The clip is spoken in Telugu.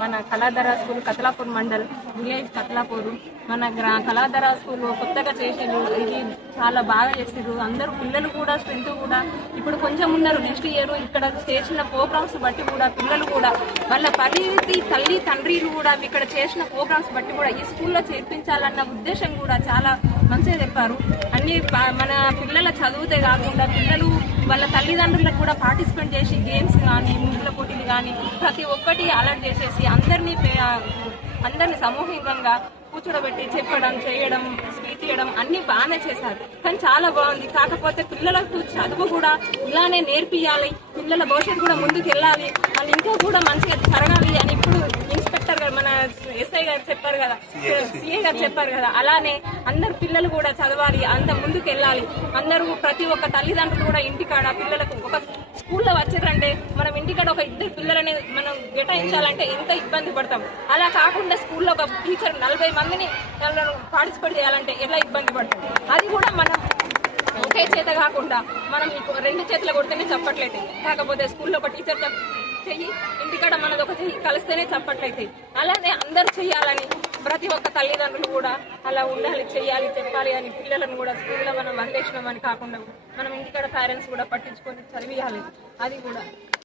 మన కళాధర స్కూల్ కతలాపూర్ మండల్ విలేజ్ కతలాపూర్ మన గ్రా కళాధర స్కూల్ కొత్తగా చేసారు ఇది చాలా బాగా చేసిండ్రు. అందరూ పిల్లలు కూడా స్ట్రెంత్ కూడా ఇప్పుడు కొంచెం ఉన్నారు. నెక్స్ట్ ఇయర్ ఇక్కడ చేసిన ప్రోగ్రామ్స్ బట్టి కూడా పిల్లలు కూడా వాళ్ళ పరిధి తల్లి తండ్రిలు కూడా ఇక్కడ చేసిన ప్రోగ్రామ్స్ బట్టి కూడా ఈ స్కూల్లో చేర్పించాలన్న ఉద్దేశం కూడా చాలా మంచిగా చెప్పారు. అన్ని మన పిల్లల చదువుతే కాకుండా పిల్లలు వాళ్ళ తల్లిదండ్రులకు కూడా పార్టిసిపేట్ చేసి గేమ్స్ కానీ ముగ్గుల పోటీలు కానీ ప్రతి ఒక్కటి అలర్ట్ చేసేసి అందరినీ అందరినీ సమూహికంగా కూర్చోబెట్టి చెప్పడం చేయడం స్పీచ్ చేయడం అన్ని బాగానే చేశారు. కానీ చాలా బాగుంది. కాకపోతే పిల్లలకు చదువు కూడా ఇలానే నేర్పియాలి. పిల్లల భవిష్యత్తు కూడా ముందుకు వెళ్ళాలి. వాళ్ళు ఇంకా కూడా మంచిగా జరగాలి అని ఇప్పుడు ఇన్స్పెక్టర్ గారు మన ఎస్ఐ గారు చెప్పారు కదా. సీఎం గారు చెప్పారు. కదా. అలానే అందరు పిల్లలు కూడా చదవాలి. అంత ముందుకు వెళ్ళాలి. అందరూ ప్రతి ఒక్క తల్లిదండ్రులు కూడా ఇంటికాడ పిల్లలకు ఒక స్కూల్లో వచ్చారంటే మనం ఇంటికాడ ఒక ఇద్దరు పిల్లలని మనం కేటాయించాలంటే ఎంత ఇబ్బంది పడతాం? అలా కాకుండా స్కూల్లో ఒక టీచర్ నలభై మందిని పార్టిసిపేట్ చేయాలంటే ఎలా ఇబ్బంది పడతాం? అది కూడా మనం ఒకే చేత కాకుండా మనం రెండు చేతులు కొడితేనే చప్పట్లయితాయి కాకపోతే స్కూల్లో ఒక టీచర్ చెయ్యి ఇంటికాడ మనది ఒక చెయ్యి కలిస్తేనే చప్పట్లయితాయి అలానే అందరూ చెయ్యాలని ప్రతి ఒక్క తల్లిదండ్రులు కూడా అలా ఉండాలి చెయ్యాలి చెప్పాలి అని పిల్లలను కూడా స్కూల్లో మనం వదిలేసినామని కాకుండా మనం ఇంటికాడ పేరెంట్స్ కూడా పట్టించుకొని చదివియాలి. అది కూడా.